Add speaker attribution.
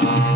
Speaker 1: Thank